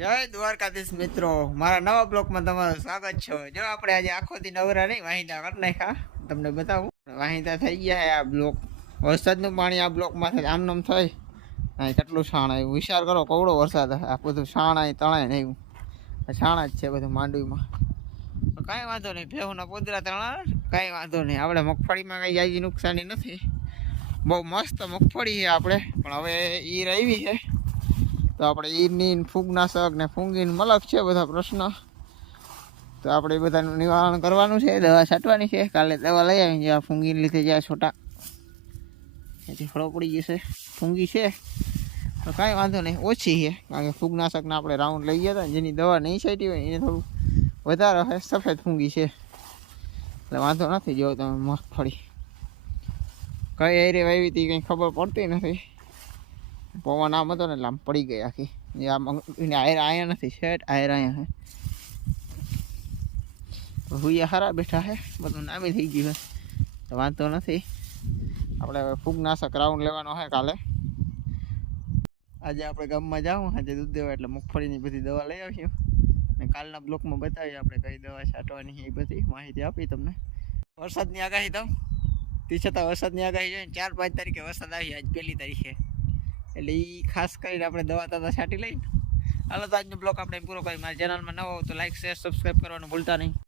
જય દ્વારકાધીશ મિત્રો, મારા નવા બ્લોકમાં તમારું સ્વાગત છે। જો આપણે આજે આખો દી નવરા નહીં વાહિંદા કરી નાખ્યા, તમને બતાવું વાહિંદા થઈ ગયા છે। આ બ્લોક વરસાદનું પાણી આ બ્લોકમાં થાય આમનામ થાય અહીં કેટલું છાણ આવ્યું, વિચાર કરો કવડો વરસાદ આ બધું છાણ અહીં તણાય ને એવું છાણ જ છે બધું માંડવીમાં। કાંઈ વાંધો નહીં, ભેહુના પોદરા તણા કાંઈ વાંધો નહીં, આપણે મગફળીમાં કંઈ જાજી નુકસાની નથી, બહુ મસ્ત મગફળી છે આપણે। પણ હવે ઈર આવી છે તો આપણે ઈરની ફૂગનાશક ને ફૂંગીને મલક છે બધા પ્રશ્ન, તો આપણે એ બધાનું નિવારણ કરવાનું છે, દવા છાંટવાની છે। કાલે દવા લઈ આવી જ્યાં ફૂંગીને લીધે જ્યાં છોટા એથી ફળો પડી જશે ફૂંગી છે તો કાંઈ વાંધો નહીં, ઓછી છે કારણ કે ફૂગનાશકના આપણે રાઉન્ડ લઈ ગયા હતા, જેની દવા નહીં છાંટી હોય એને થોડું વધારે હોય, સફેદ ફૂંગી છે એટલે વાંધો નથી। જો તમે મગફળી કઈ એરે વાવી હતી કંઈ ખબર પડતી નથી, પવન આમ હતો ને એટલે આમ પડી ગઈ આખી, આયર અહીંયા નથી શેઠ, આયર અહીંયા છે, હુયા હારા બેઠા છે, બધું નામી થઈ ગયું છે તો વાંધો નથી। આપણે હવે ફૂગનાશક રાઉન્ડ લેવાનો છે કાલે, આજે આપણે ગામમાં જાઉં આજે દૂધ દેવા એટલે મગફળીની બધી દવા લઈ આવીશું અને કાલના બ્લોકમાં બતાવીએ આપણે કઈ દવા છાંટવાની છે એ બધી માહિતી આપી તમને। વરસાદની આગાહી તો તે છતાં વરસાદની આગાહી છે 4-5 તારીખે વરસાદ આવી, આજ 1 તારીખે એટલે એ ખાસ કરીને આપણે દવા તથા છાંટી લઈને હાલો તો આજનો બ્લોક આપણે પૂરો કરી। મારા ચેનલમાં નવો તો લાઈક શેર સબસ્ક્રાઈબ કરવાનું ભૂલતા નહીં।